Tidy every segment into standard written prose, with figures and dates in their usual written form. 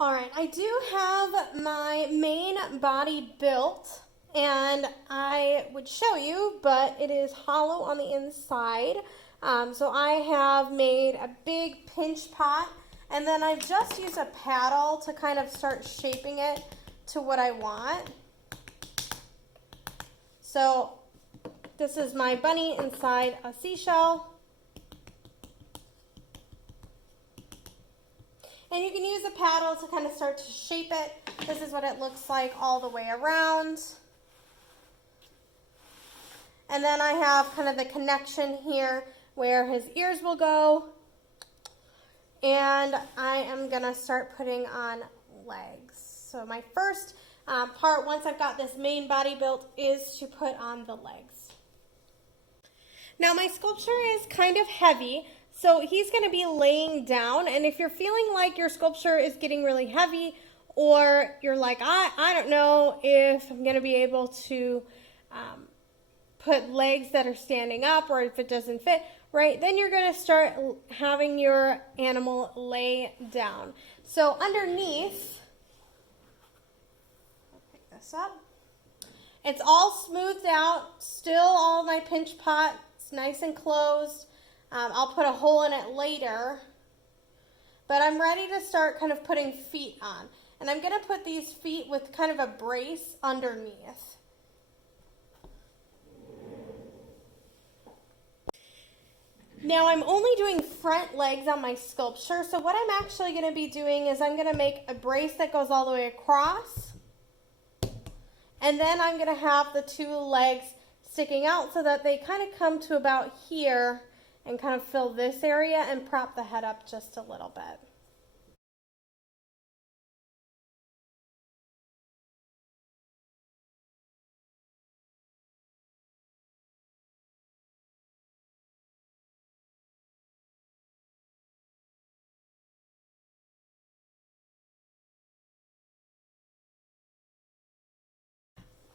All right, I do have my main body built, and I would show you, but it is hollow on the inside. So I have made a big pinch pot, and then I just use a paddle to kind of start shaping it to what I want. So this is my bunny inside a seashell. And you can use a paddle to kind of start to shape it. This is what it looks like all the way around. And then I have kind of the connection here where his ears will go. And I am going to start putting on legs. So my first part, once I've got this main body built, is to put on the legs. Now my sculpture is kind of heavy, so he's going to be laying down, and if you're feeling like your sculpture is getting really heavy, or you're like, I don't know if I'm going to be able to put legs that are standing up, or if it doesn't fit, right, then you're going to start having your animal lay down. So underneath, I'll pick this up, it's all smoothed out, still all my pinch pot, it's nice and closed. I'll put a hole in it later, but I'm ready to start kind of putting feet on. And I'm going to put these feet with kind of a brace underneath. Now I'm only doing front legs on my sculpture, so what I'm actually going to be doing is I'm going to make a brace that goes all the way across, and then I'm going to have the two legs sticking out so that they kind of come to about here and kind of fill this area and prop the head up just a little bit.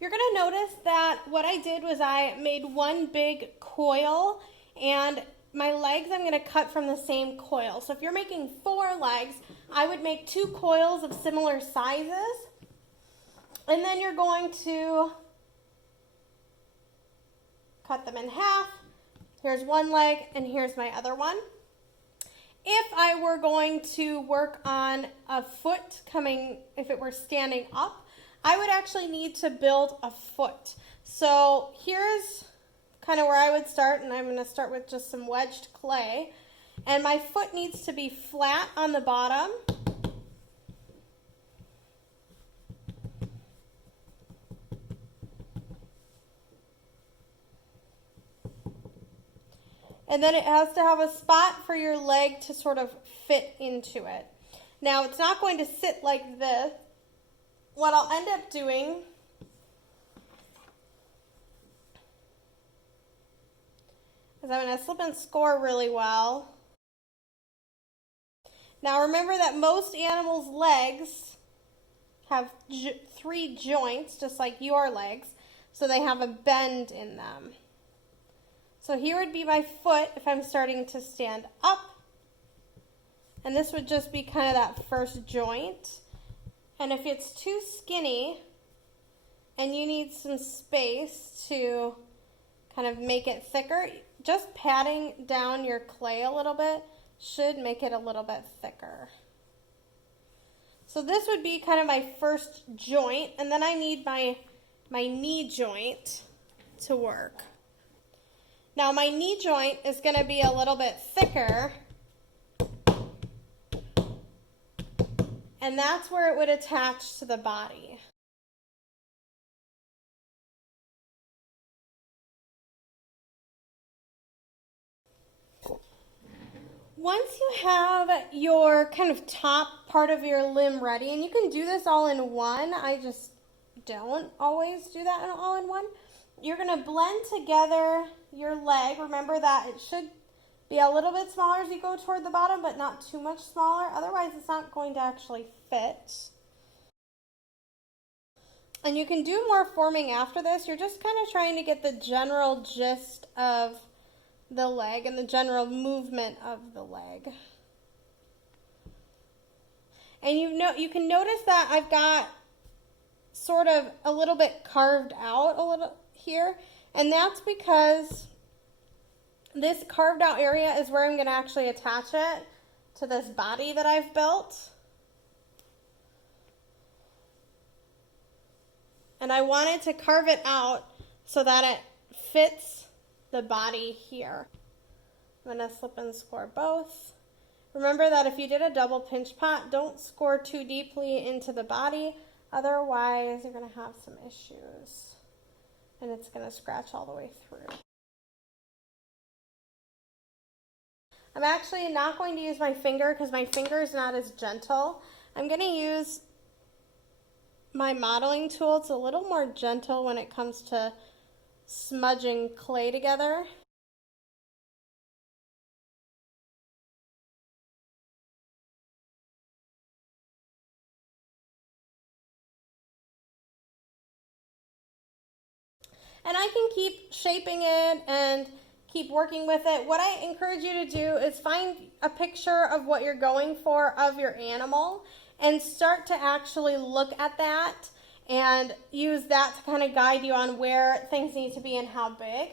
You're going to notice that what I did was I made one big coil, and my legs I'm going to cut from the same coil. So if you're making 4 legs, I would make 2 coils of similar sizes. And then you're going to cut them in half. Here's one leg and here's my other one. If I were going to work on a foot coming, if it were standing up, I would actually need to build a foot. So here's kind of where I would start, and I'm going to start with just some wedged clay. And my foot needs to be flat on the bottom. And then it has to have a spot for your leg to sort of fit into it. Now it's not going to sit like this. What I'll end up doing is I'm going to slip and score really well. Now remember that most animals' legs have 3 joints, just like your legs, so they have a bend in them. So here would be my foot if I'm starting to stand up, and this would just be kind of that first joint. And if it's too skinny and you need some space to kind of make it thicker, just patting down your clay a little bit should make it a little bit thicker. So this would be kind of my first joint, and then I need my knee joint to work. Now my knee joint is going to be a little bit thicker, and that's where it would attach to the body. Once you have your kind of top part of your limb ready, and you can do this all in one, I just don't always do that all in one, you're going to blend together your leg. Remember that it should be a little bit smaller as you go toward the bottom, but not too much smaller. Otherwise, it's not going to actually fit. And you can do more forming after this. You're just kind of trying to get the general gist of the leg and the general movement of the leg. And you can notice that I've got sort of a little bit carved out a little here, and that's because this carved out area is where I'm going to actually attach it to this body that I've built. And I wanted to carve it out so that it fits the body here. I'm going to slip and score both. Remember that if you did a double pinch pot, don't score too deeply into the body. Otherwise, you're going to have some issues. And it's going to scratch all the way through. I'm actually not going to use my finger because my finger is not as gentle. I'm going to use my modeling tool. It's a little more gentle when it comes to smudging clay together. And I can keep shaping it and keep working with it. What I encourage you to do is find a picture of what you're going for of your animal and start to actually look at that and use that to kind of guide you on where things need to be and how big.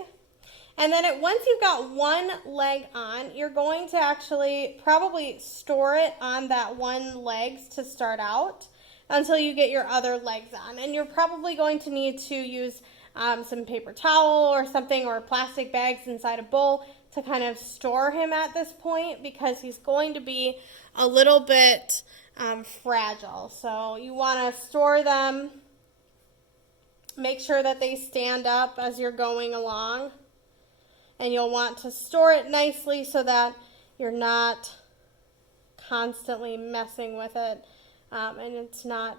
And then once you've got one leg on, you're going to actually probably store it on that one leg to start out until you get your other legs on. And you're probably going to need to use some paper towel or something, or plastic bags inside a bowl to kind of store him at this point, because he's going to be a little bit fragile. So you want to store them, make sure that they stand up as you're going along, and you'll want to store it nicely so that you're not constantly messing with it, and it's not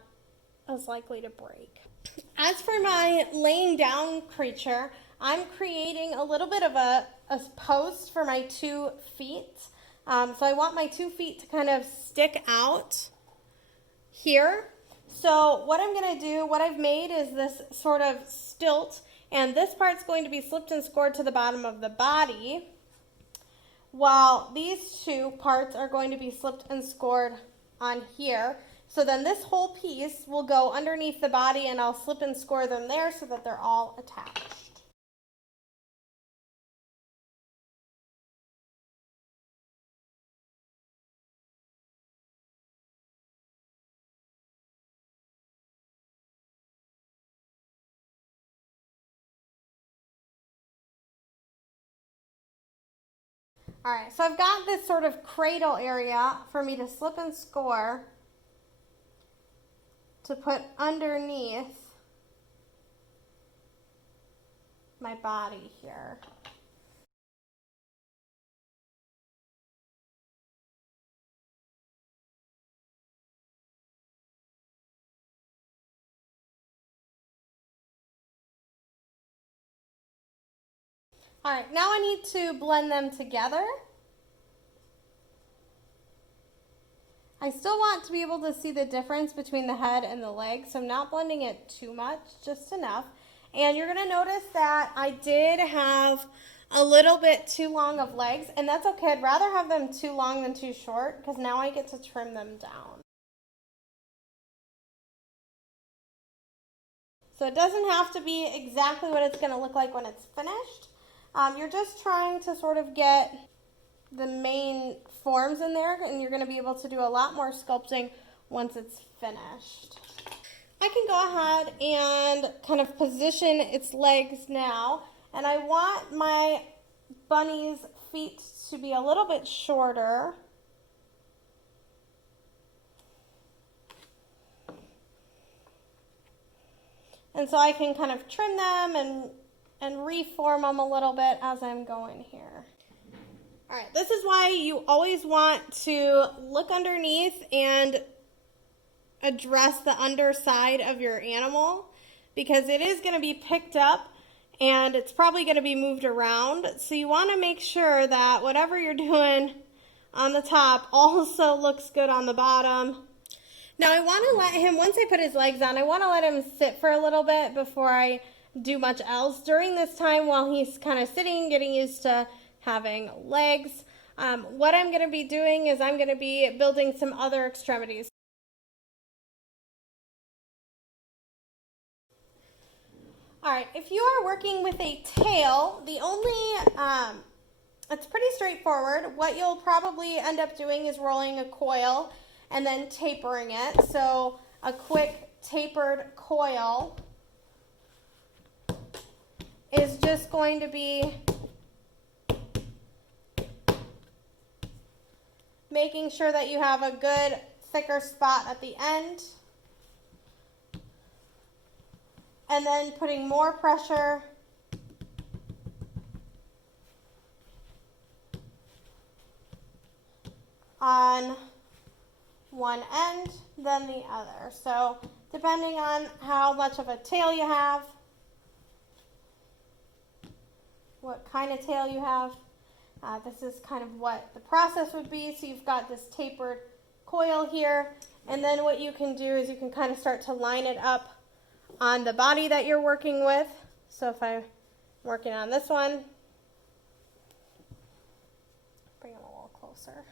as likely to break. As for my laying down creature, I'm creating a little bit of a post for my 2 feet. So I want my 2 feet to kind of stick out here. So what I'm going to do, what I've made is this sort of stilt, and this part's going to be slipped and scored to the bottom of the body, while these 2 parts are going to be slipped and scored on here. So then this whole piece will go underneath the body, and I'll slip and score them there so that they're all attached. All right, so I've got this sort of cradle area for me to slip and score to put underneath my body here. All right, now I need to blend them together. I still want to be able to see the difference between the head and the legs, so I'm not blending it too much, just enough. And you're going to notice that I did have a little bit too long of legs, and that's okay. I'd rather have them too long than too short, because now I get to trim them down. So it doesn't have to be exactly what it's going to look like when it's finished. You're just trying to sort of get the main forms in there, and you're going to be able to do a lot more sculpting once it's finished. I can go ahead and kind of position its legs now, and I want my bunny's feet to be a little bit shorter. And so I can kind of trim them and reform them a little bit as I'm going here. All right, this is why you always want to look underneath and address the underside of your animal, because it is going to be picked up and it's probably going to be moved around. So you want to make sure that whatever you're doing on the top also looks good on the bottom. Now I want to let him, once I put his legs on, I want to let him sit for a little bit before I do much else. During this time, while he's kind of sitting, getting used to having legs, what I'm going to be doing is I'm going to be building some other extremities. All right, if you are working with a tail, it's pretty straightforward. What you'll probably end up doing is rolling a coil and then tapering it. So a quick tapered coil is just going to be making sure that you have a good thicker spot at the end, and then putting more pressure on one end than the other. So depending on how much of a tail you have, what kind of tail you have, this is kind of what the process would be. So you've got this tapered coil here, and then what you can do is you can kind of start to line it up on the body that you're working with. So if I'm working on this one, bring him a little closer,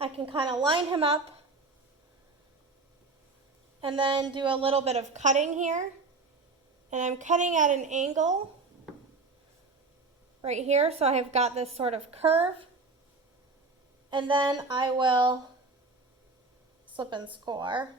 I can kind of line him up and then do a little bit of cutting here. And I'm cutting at an angle right here, so I have got this sort of curve, and then I will slip and score.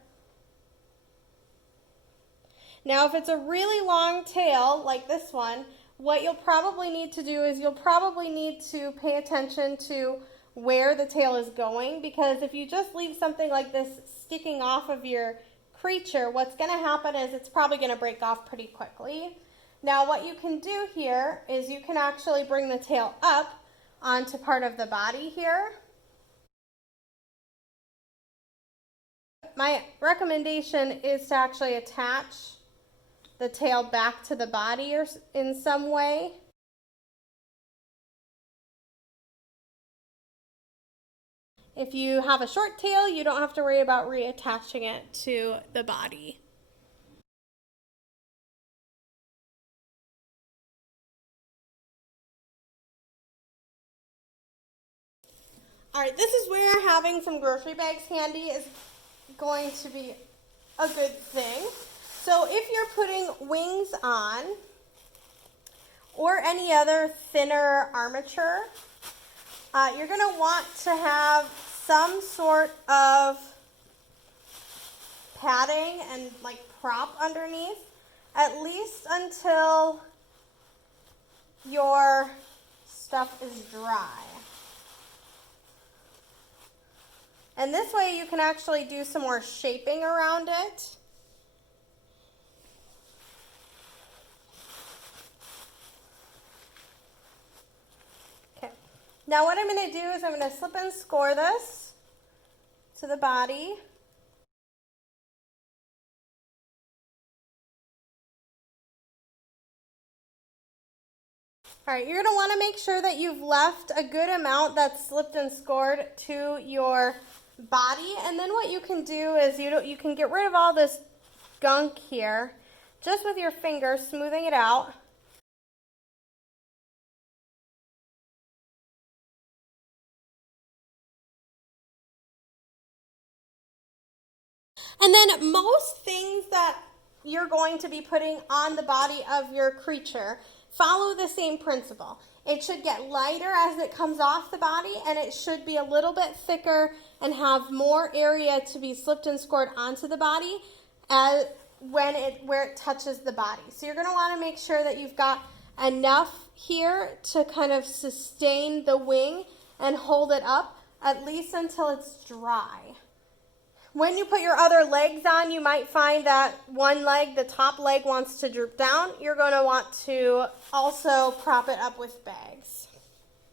Now if it's a really long tail like this one, what you'll probably need to do is you'll probably need to pay attention to where the tail is going, because if you just leave something like this sticking off of your creature, what's going to happen is it's probably going to break off pretty quickly. Now what you can do here is you can actually bring the tail up onto part of the body here. My recommendation is to actually attach the tail back to the body or in some way. If you have a short tail, you don't have to worry about reattaching it to the body. All right, this is where having some grocery bags handy is going to be a good thing. So if you're putting wings on or any other thinner armature, you're going to want to have some sort of padding and like prop underneath, at least until your stuff is dry. And this way you can actually do some more shaping around it. Okay. Now what I'm going to do is I'm going to slip and score this to the body. All right, you're going to want to make sure that you've left a good amount that's slipped and scored to your body, and then what you can do is you can get rid of all this gunk here just with your finger, smoothing it out. And then most things that you're going to be putting on the body of your creature follow the same principle. It should get lighter as it comes off the body, and it should be a little bit thicker and have more area to be slipped and scored onto the body where it touches the body. So you're going to want to make sure that you've got enough here to kind of sustain the wing and hold it up at least until it's dry. When you put your other legs on, you might find that one leg, the top leg, wants to droop down. You're going to want to also prop it up with bags.